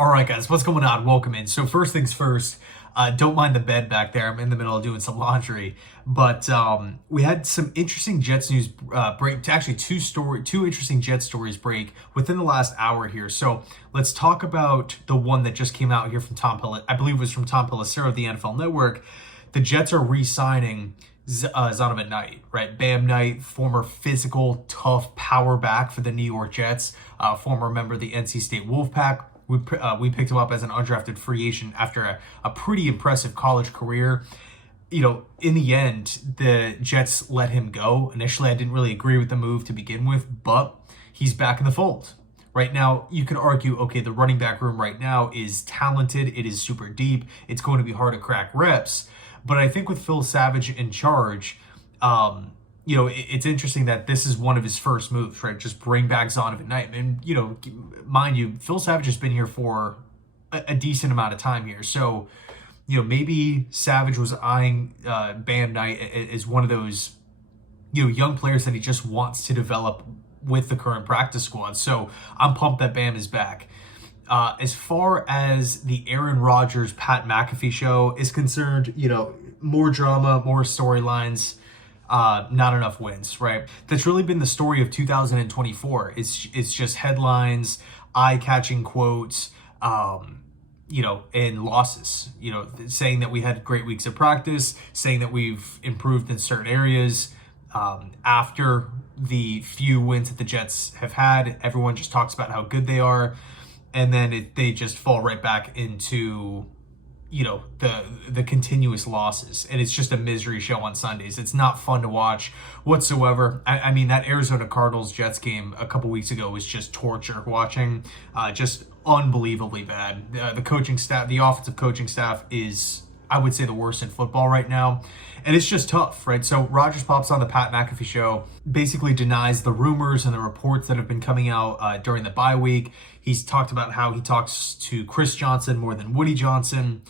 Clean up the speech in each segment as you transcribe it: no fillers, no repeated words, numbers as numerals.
All right, guys, what's going on? Welcome in. So first things first, don't mind the bed back there. I'm in the middle of doing some laundry, but we had some interesting Jets news break. Actually, two interesting Jets stories break within the last hour here. So let's talk about the one that just came out here from I believe it was from Tom Pelissero of the NFL Network. The Jets are re-signing Zonovan Knight, right? Bam Knight, former physical, tough power back for the New York Jets, former member of the NC State Wolfpack. We picked him up as an undrafted free agent after a pretty impressive college career. You know, in the end, the Jets let him go. Initially, I didn't really agree with the move to begin with, but he's back in the fold. Right now, you can argue, okay, the running back room right now is talented. It is super deep. It's going to be hard to crack reps. But I think with Phil Savage in charge, you know, it's interesting that this is one of his first moves, right? Just bring back Zonovan Knight. And, you know, mind you, Phil Savage has been here for a decent amount of time here. So, you know, maybe Savage was eyeing Bam Knight as one of those, you know, young players that he just wants to develop with the current practice squad. So I'm pumped that Bam is back. As far as the Aaron Rodgers, Pat McAfee show is concerned, you know, more drama, more storylines, not enough wins, right? That's really been the story of 2024. It's just headlines, eye-catching quotes, you know, and losses, you know, saying that we had great weeks of practice, saying that we've improved in certain areas. After the few wins that the Jets have had, everyone just talks about how good they are. And then they just fall right back into, you know, the continuous losses. And it's just a misery show on Sundays. It's not fun to watch whatsoever. I mean, that Arizona Cardinals-Jets game a couple weeks ago was just torture watching. Just unbelievably bad. The coaching staff, the offensive coaching staff is, I would say, the worst in football right now. And it's just tough, right? So Rodgers pops on the Pat McAfee show, basically denies the rumors and the reports that have been coming out during the bye week. He's talked about how he talks to Chris Johnson more than Woody Johnson.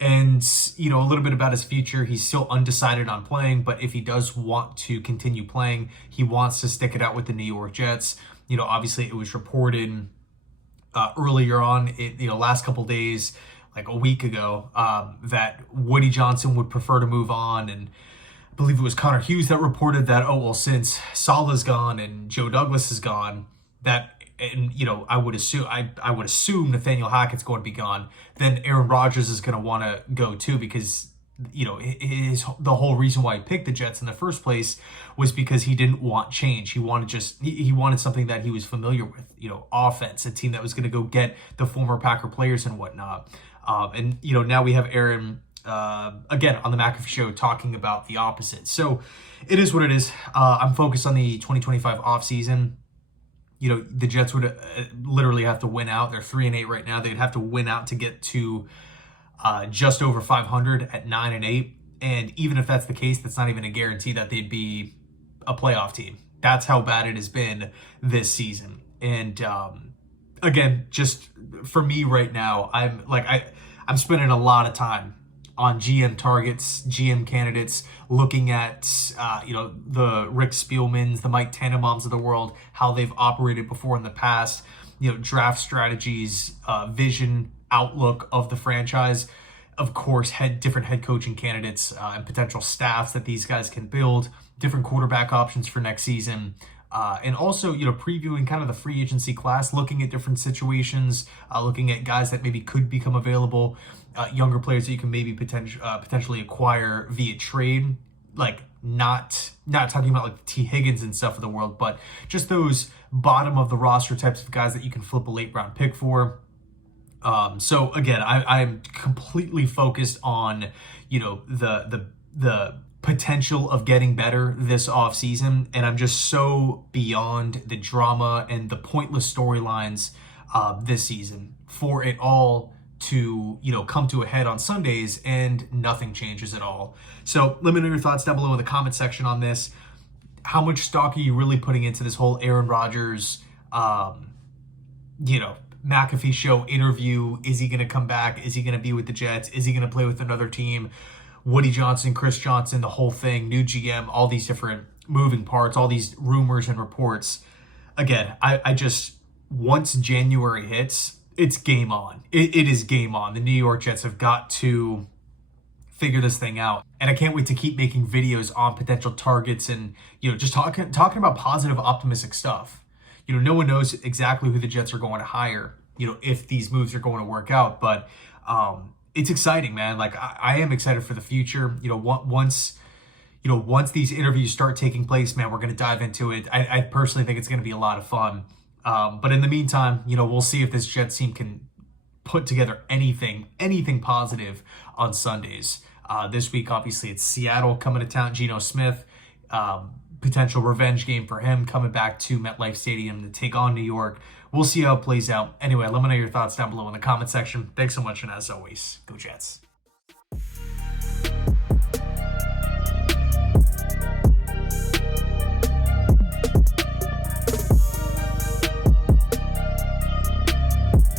And, you know, a little bit about his future. He's still undecided on playing, but if he does want to continue playing, he wants to stick it out with the New York Jets. You know, obviously it was reported earlier on, last couple days, like a week ago, that Woody Johnson would prefer to move on. And I believe it was Connor Hughes that reported that, oh, well, since Salah's gone and Joe Douglas is gone, that, and, you know, I would assume Nathaniel Hackett's going to be gone, then Aaron Rodgers is going to want to go too, because, you know, the whole reason why he picked the Jets in the first place was because he didn't want change. He wanted something that he was familiar with, you know, offense, a team that was going to go get the former Packer players and whatnot. And, you know, now we have Aaron, again, on the McAfee show talking about the opposite. So it is what it is. I'm focused on the 2025 offseason. You know, the Jets would literally have to win out. They're 3-8 right now. They'd have to win out to get to just over 500 at 9-8. And even if that's the case, that's not even a guarantee that they'd be a playoff team. That's how bad it has been this season. And again, just for me right now, I'm spending a lot of time on GM targets, GM candidates, looking at, the Rick Spielmans, the Mike Tannenbaums of the world, how they've operated before in the past, you know, draft strategies, vision, outlook of the franchise. Of course, different head coaching candidates and potential staffs that these guys can build, different quarterback options for next season. And also, you know, previewing kind of the free agency class, looking at different situations, looking at guys that maybe could become available, younger players that you can maybe potentially acquire via trade, like not talking about like T. Higgins and stuff of the world, but just those bottom of the roster types of guys that you can flip a late round pick for. So again, I'm completely focused on, you know, the potential of getting better this offseason, and I'm just so beyond the drama and the pointless storylines this season for it all to, you know, come to a head on Sundays and nothing changes at all. So let me know your thoughts down below in the comment section on this. How much stock are you really putting into this whole Aaron Rodgers, McAfee show interview? Is he going to come back? Is he going to be with the Jets? Is he going to play with another team? Woody Johnson, Chris Johnson, the whole thing, new GM, all these different moving parts, all these rumors and reports. Again, I just, once January hits, it's game on. It is game on. The New York Jets have got to figure this thing out. And I can't wait to keep making videos on potential targets and, just talking about positive, optimistic stuff. No one knows exactly who the Jets are going to hire, if these moves are going to work out. But it's exciting, man. Like, I am excited for the future. Once these interviews start taking place, man, we're going to dive into it. I personally think it's going to be a lot of fun. But in the meantime, we'll see if this Jets team can put together anything positive on Sundays. This week, obviously, it's Seattle coming to town. Geno Smith, potential revenge game for him coming back to MetLife Stadium to take on New York. We'll see how it plays out. Anyway, let me know your thoughts down below in the comment section. Thanks so much, and as always, go Jets.